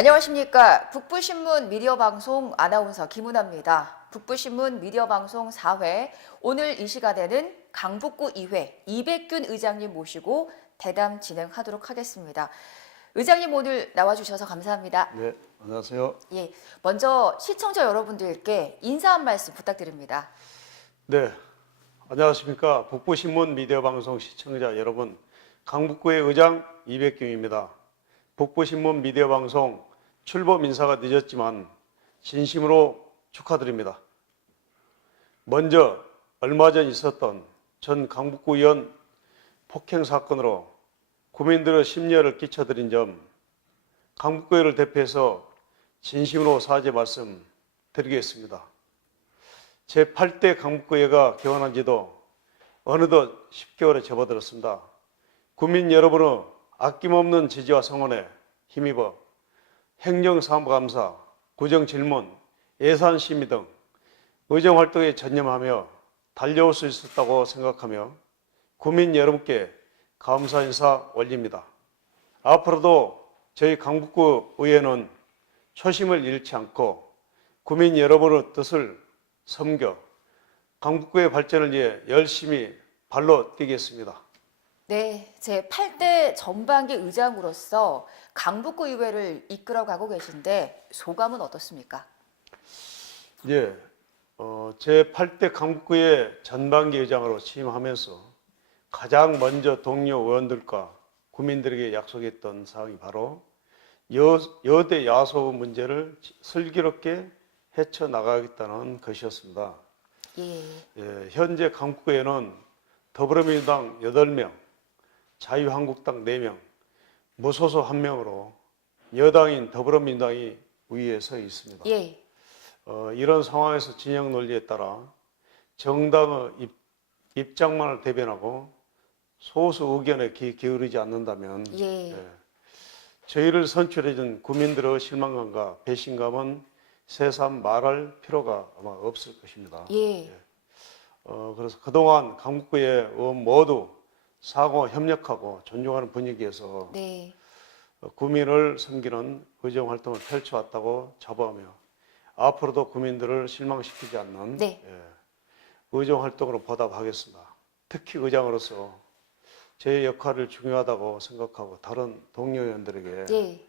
안녕하십니까. 북부신문 미디어방송 아나운서 김은아입니다. 북부신문 미디어방송 4회 오늘 이 시간에는 강북구 의회 이백균 의장님 모시고 대담 진행하도록 하겠습니다. 의장님 오늘 나와주셔서 감사합니다. 네, 안녕하세요. 예, 먼저 시청자 여러분들께 인사 한 말씀 부탁드립니다. 네, 안녕하십니까. 북부신문 미디어방송 시청자 여러분, 강북구의 의장 이백균입니다. 북부신문 미디어방송 출범 인사가 늦었지만 진심으로 축하드립니다. 먼저 얼마 전 있었던 전 강북구 의원 폭행 사건으로 구민들의 심려를 끼쳐드린 점, 강북구의회를 대표해서 진심으로 사죄 말씀 드리겠습니다. 제8대 강북구의회가 개원한 지도 어느덧 10개월에 접어들었습니다. 국민 여러분의 아낌없는 지지와 성원에 힘입어 행정사무감사, 구정질문, 예산심의 등 의정활동에 전념하며 달려올 수 있었다고 생각하며 국민 여러분께 감사 인사 올립니다. 앞으로도 저희 강북구 의회는 초심을 잃지 않고 국민 여러분의 뜻을 섬겨 강북구의 발전을 위해 열심히 발로 뛰겠습니다. 네, 제8대 전반기 의장으로서 강북구 의회를 이끌어가고 계신데 소감은 어떻습니까? 예, 제8대 강북구의 전반기 의장으로 취임하면서 가장 먼저 동료 의원들과 국민들에게 약속했던 사항이 바로 여대 야소 문제를 슬기롭게 헤쳐나가겠다는 것이었습니다. 예, 현재 강북구에는 더불어민주당 8명, 자유한국당 4명, 무소속 1명으로 여당인 더불어민주당이 우위에 서 있습니다. 예. 이런 상황에서 진영 논리에 따라 정당의 입장만을 대변하고 소수 의견에 귀 기울이지 않는다면 저희를 선출해준 국민들의 실망감과 배신감은 새삼 말할 필요가 아마 없을 것입니다. 그래서 그동안 강북구의 의원 모두 사고 협력하고 존중하는 분위기에서 국민을 섬기는 의정활동을 펼쳐왔다고 자부하며 앞으로도 국민들을 실망시키지 않는 의정활동으로 보답하겠습니다. 특히 의장으로서 제 역할을 중요하다고 생각하고 다른 동료 의원들에게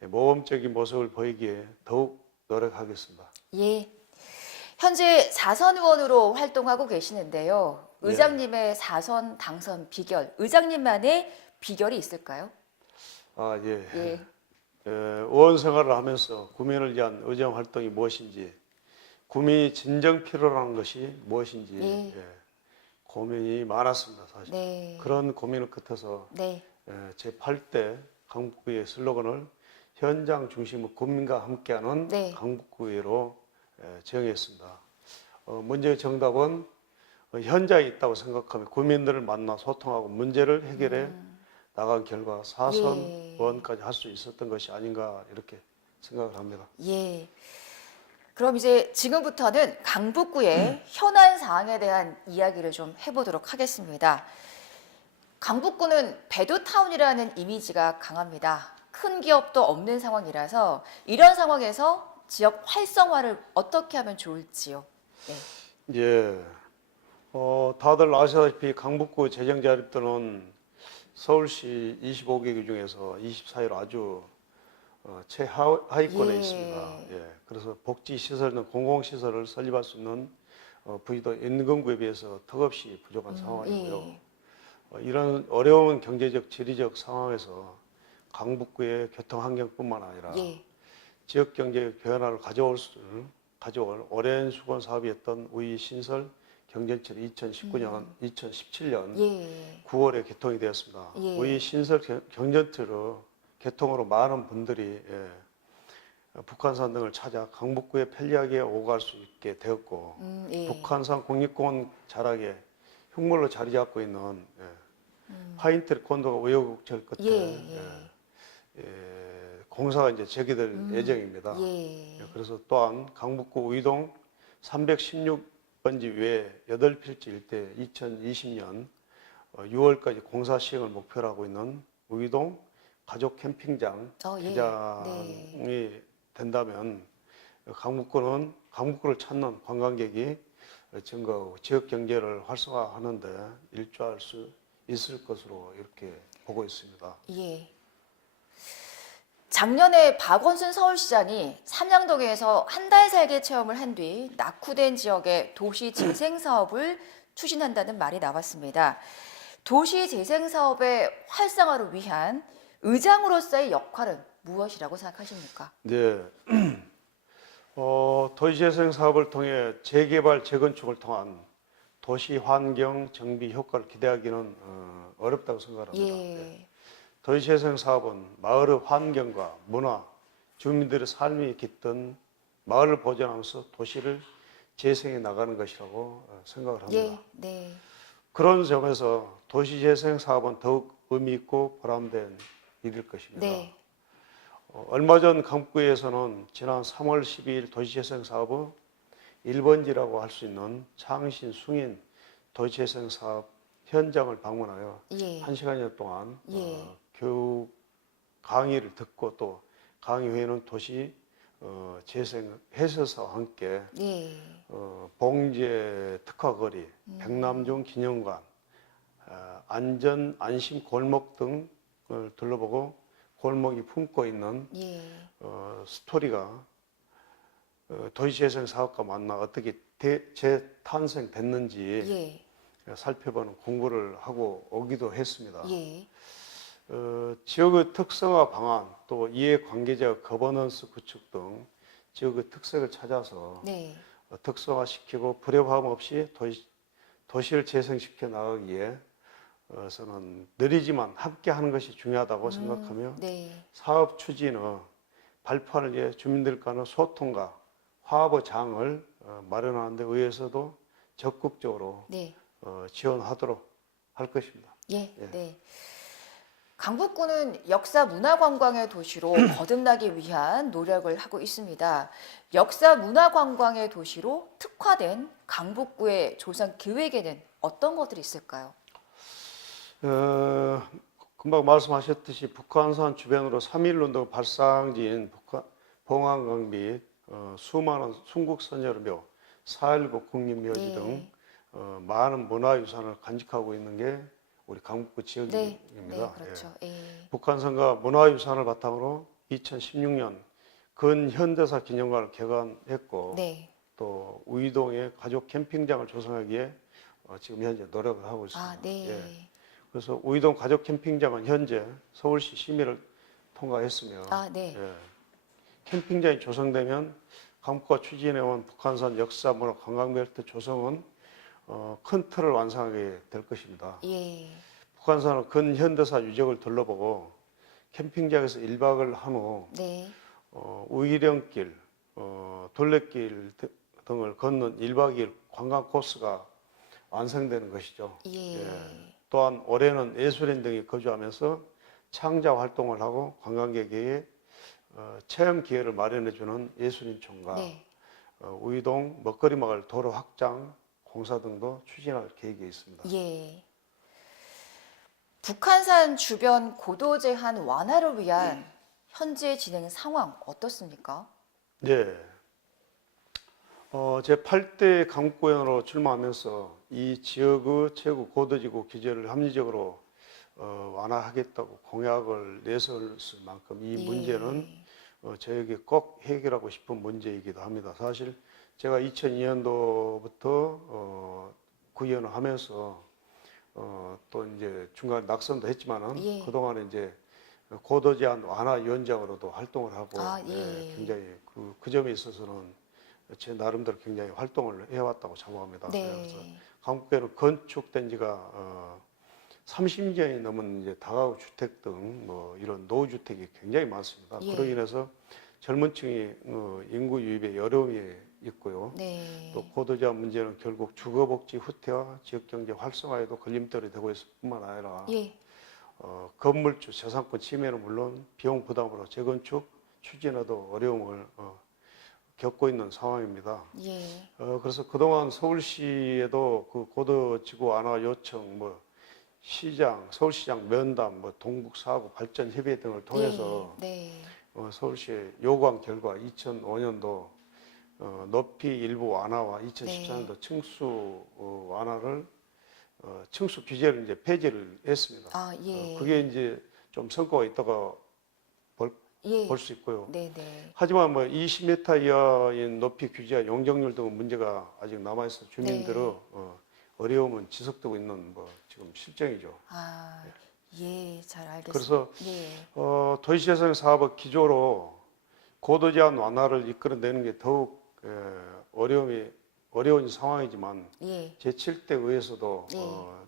모범적인 모습을 보이기에 더욱 노력하겠습니다. 예. 현재 4선 의원으로 활동하고 계시는데요. 의장님의 4선 당선 비결, 의장님만의 비결이 있을까요? 의원 생활을 하면서 국민을 위한 의정 활동이 무엇인지, 국민이 진정 필요로 하는 것이 무엇인지 고민이 많았습니다. 사실 그런 고민을 끝에서 제8대 강북구의 슬로건을 현장 중심의 국민과 함께하는 강북구의회로 정했습니다. 문제의 정답은 현장에 있다고 생각하며 국민들을 만나 소통하고 문제를 해결해 나간 결과 4선 의원까지 할 수 있었던 것이 아닌가 이렇게 생각을 합니다. 그럼 이제 지금부터는 강북구의 현안 사항에 대한 이야기를 좀 해보도록 하겠습니다. 강북구는 배도타운이라는 이미지가 강합니다. 큰 기업도 없는 상황이라서 이런 상황에서 지역 활성화를 어떻게 하면 좋을지요? 다들 아시다시피 강북구 재정 자립도는 서울시 25개 중에서 24위로 아주 최하위권에 있습니다. 그래서 복지시설은 공공시설을 설립할 수 있는 부위도 인근구에 비해서 턱없이 부족한 상황이고요. 이런 어려운 경제적, 지리적 상황에서 강북구의 교통환경뿐만 아니라 지역 경제의 변화를 가져올 오랜 수건 사업이었던 우이 신설 경전철이 2017년 9월에 개통이 되었습니다. 우이 신설 경전철의 개통으로 많은 분들이 북한산 등을 찾아 강북구에 편리하게 오고 갈 수 있게 되었고 북한산 국립공원 자락에 흉물로 자리 잡고 있는 파인트리 콘도가 우여곡절 끝에 공사가 이제 재개될 예정입니다. 그래서 또한 강북구 우이동 316번지 외 8필지 일대 2020년 6월까지 공사 시행을 목표로 하고 있는 우이동 가족 캠핑장 예. 개장이 네. 된다면 강북구를 찾는 관광객이 증가하고 지역 경제를 활성화하는데 일조할 수 있을 것으로 이렇게 보고 있습니다. 예. 작년에 박원순 서울시장이 삼양동에서 한 달 살기 체험을 한 뒤 낙후된 지역의 도시 재생 사업을 추진한다는 말이 나왔습니다. 도시 재생 사업의 활성화를 위한 의장으로서의 역할은 무엇이라고 생각하십니까? 네, 도시재생 사업을 통해 재개발, 재건축을 통한 도시 환경 정비 효과를 기대하기는 어렵다고 생각합니다. 네. 예. 도시재생 사업은 마을의 환경과 문화, 주민들의 삶이 깃든 마을을 보존하면서 도시를 재생해 나가는 것이라고 생각을 합니다. 예. 네. 그런 점에서 도시재생 사업은 더욱 의미 있고 보람된 일일 것입니다. 네. 얼마 전 강북구에서는 지난 3월 12일 도시재생 사업의 1번지라고 할 수 있는 창신 숭인 도시재생 사업 현장을 방문하여 예. 1시간여 동안 예. 교육 강의를 듣고 또 강의 후에는 도시 재생 해설사와 함께 예. 봉제 특화거리, 백남종 기념관, 안전 안심 골목 등을 둘러보고 골목이 품고 있는 예. 스토리가 도시재생 사업과 만나 어떻게 재탄생됐는지 예. 살펴보는 공부를 하고 오기도 했습니다. 예. 지역의 특성화 방안, 또 이해관계자 거버넌스 구축 등 지역의 특색을 찾아서 네. 특성화시키고 불협화음 없이 도시를 재생시켜 나가기에 저는 느리지만 함께 하는 것이 중요하다고 생각하며 네. 사업 추진의 발판을 위해 주민들 간의 소통과 화합의 장을 마련하는 데 의해서도 적극적으로 네. 지원하도록 할 것입니다. 예. 예. 네. 강북구는 역사 문화 관광의 도시로 거듭나기 위한 노력을 하고 있습니다. 역사 문화 관광의 도시로 특화된 강북구의 조성 계획에는 어떤 것들이 있을까요? 금방 말씀하셨듯이 북한산 주변으로 3.1운동 발상지인 봉안강 및 수많은 순국선열묘, 4.19 국립묘지 네. 등 많은 문화유산을 간직하고 있는 게 우리 강북구 네. 지역입니다. 네. 그렇죠. 예. 북한산과 문화유산을 바탕으로 2016년 근현대사 기념관을 개관했고 네. 또 우이동에 가족 캠핑장을 조성하기에 지금 현재 노력을 하고 있습니다. 아, 네. 예. 그래서 우이동 가족 캠핑장은 현재 서울시 심의를 통과했으며 아, 네. 예. 캠핑장이 조성되면 강북과 추진해온 북한산 역사 문화 관광벨트 조성은 큰 틀을 완성하게 될 것입니다. 예. 북한산은 근현대사 유적을 둘러보고 캠핑장에서 1박을 한 후 네. 우이령길, 둘레길 등을 걷는 1박 2일 관광 코스가 완성되는 것이죠. 예. 또한 올해는 예술인 등이 거주하면서 창작 활동을 하고 관광객에게 체험 기회를 마련해주는 예술인촌과 네. 우이동 먹거리 마을 도로 확장 공사 등도 추진할 계획이 있습니다. 예. 북한산 주변 고도 제한 완화를 위한 현재 진행 상황 어떻습니까? 네. 제 8대 강북구의원으로 출마하면서 이 지역의 최고 고도지구 규제를 합리적으로 완화하겠다고 공약을 내세울 만큼 이 문제는 저에게 꼭 해결하고 싶은 문제이기도 합니다. 사실 제가 2002년도부터 구의원을 하면서 또 이제 중간에 낙선도 했지만은 예. 그동안에 이제 고도 제한 완화 위원장으로도 활동을 하고 아, 예. 굉장히 그 점에 있어서는 제 나름대로 굉장히 활동을 해왔다고 자부합니다. 네. 그래서 강북구에는 건축된 지가 30년이 넘은 이제 다가구 주택 등 뭐 이런 노후주택이 굉장히 많습니다. 예. 그로 인해서 젊은 층이 인구 유입에 어려움이 있고요. 네. 또 고도 제한 문제는 결국 주거복지 후퇴와 지역경제 활성화에도 걸림돌이 되고 있을 뿐만 아니라 예. 건물주 재산권 침해는 물론 비용 부담으로 재건축 추진에도 어려움을 겪고 있는 상황입니다. 예. 그래서 그동안 서울시에도 그 고도지구 완화 요청, 뭐 시장, 서울시장 면담, 뭐 동북사구 발전협의회 등을 통해서 서울시에 요구한 결과 2005년도 높이 일부 완화와 2014년도 층수 완화를 층수 규제를 이제 폐지를 했습니다. 그게 이제 좀 성과가 있다고 볼 수 있고요. 하지만 뭐 20m 이하인 높이 규제와 용적률 등은 문제가 아직 남아 있어 주민들의 어려움은 지속되고 있는 뭐 지금 실정이죠. 잘 알겠습니다. 그래서 도시재생 사업의 기조로 고도 제한 완화를 이끌어내는 게 더욱 어려운 상황이지만 제7대 의회에서도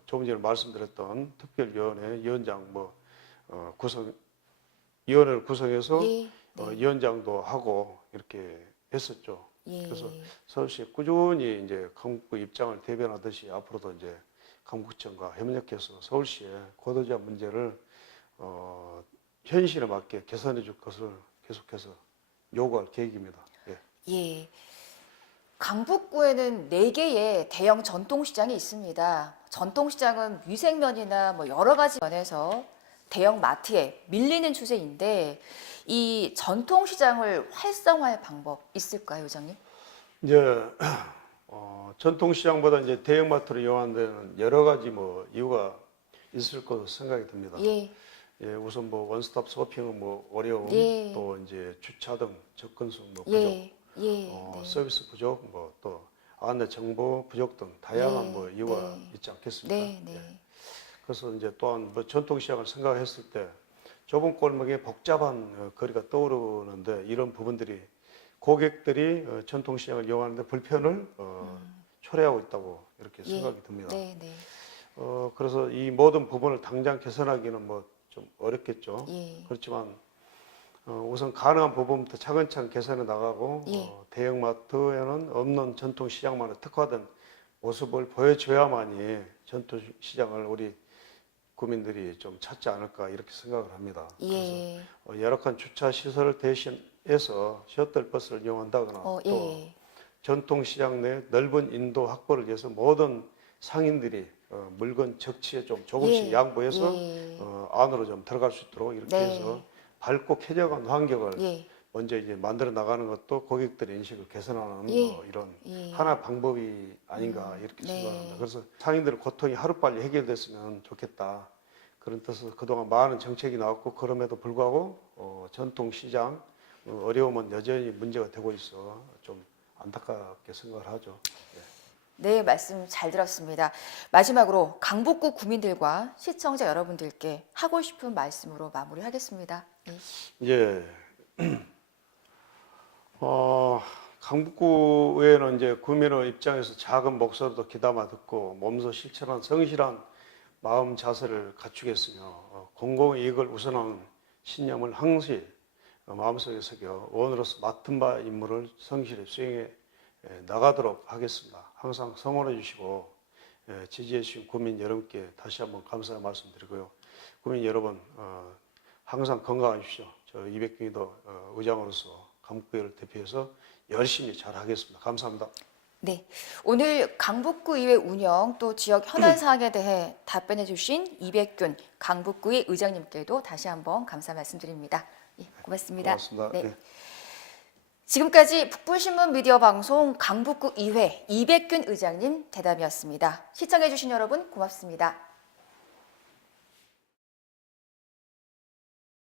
조금 전에 말씀드렸던 특별위원회 위원장 위원회를 구성해서 위원장도 하고 이렇게 했었죠. 그래서 서울시 꾸준히 이제 강북구 입장을 대변하듯이 앞으로도 이제 강북구청과 협력해서 서울시의 고도 제한 문제를 현실에 맞게 개선해 줄 것을 계속해서 요구할 계획입니다. 강북구에는 4개의 대형 전통시장이 있습니다. 전통시장은 위생면이나 뭐 여러 가지 면에서 대형 마트에 밀리는 추세인데 이 전통시장을 활성화할 방법 있을까요, 회장님? 이제 전통시장보다 이제 대형마트를 이용하는 데는 여러 가지 뭐 이유가 있을 것으로 생각이 듭니다. 우선 뭐 원스톱 쇼핑은 뭐 어려움, 또 이제 주차 등 접근성 뭐 부족, 서비스 부족, 뭐 또 안내 정보 부족 등 다양한 뭐 이유가 있지 않겠습니까? 그래서 이제 또한 뭐 전통시장을 생각했을 때 좁은 골목에 복잡한 거리가 떠오르는데 이런 부분들이 고객들이 전통시장을 이용하는데 불편을 초래하고 있다고 이렇게 생각이 듭니다. 그래서 이 모든 부분을 당장 개선하기는 뭐 좀 어렵겠죠. 그렇지만 우선 가능한 부분부터 차근차근 개선해 나가고 대형마트에는 없는 전통시장만의 특화된 모습을 보여줘야만이 전통시장을 우리 국민들이 좀 찾지 않을까 이렇게 생각을 합니다. 그래서 열악한 주차 시설을 대신해서 셔틀버스를 이용한다거나 또 전통시장 내 넓은 인도 확보를 위해서 모든 상인들이 물건 적치에 좀 조금씩 양보해서 안으로 좀 들어갈 수 있도록 이렇게 해서 밝고 쾌적한 환경을 먼저 이제 만들어 나가는 것도 고객들의 인식을 개선하는 뭐 이런 하나의 방법이 아닌가 이렇게 생각합니다. 그래서 상인들의 고통이 하루빨리 해결됐으면 좋겠다. 그런 뜻으로 그동안 많은 정책이 나왔고 그럼에도 불구하고 전통시장 어려움은 여전히 문제가 되고 있어 좀 안타깝게 생각을 하죠. 네, 말씀 잘 들었습니다. 마지막으로 강북구 구민들과 시청자 여러분들께 하고 싶은 말씀으로 마무리하겠습니다. 이제 강북구에는 이제 구민의 입장에서 작은 목소리도 귀담아 듣고 몸소 실천한 성실한 마음 자세를 갖추겠으며 공공이익을 우선하는 신념을 항시 마음속에 새겨 의원으로서 맡은 바 임무를 성실히 수행해 나가도록 하겠습니다. 항상 성원해 주시고 지지해 주신 국민 여러분께 다시 한번 감사의 말씀드리고요. 국민 여러분 항상 건강하십시오. 저 200경기도 의장으로서 강북구를 대표해서 열심히 잘하겠습니다. 감사합니다. 네, 오늘 강북구 의회 운영 또 지역 현안 사항에 대해 답변해 주신 이백균 강북구의 의장님께도 다시 한번 감사 말씀드립니다. 고맙습니다. 고맙습니다. 지금까지 북부신문 미디어 방송 강북구 의회 이백균 의장님 대담이었습니다. 시청해 주신 여러분 고맙습니다.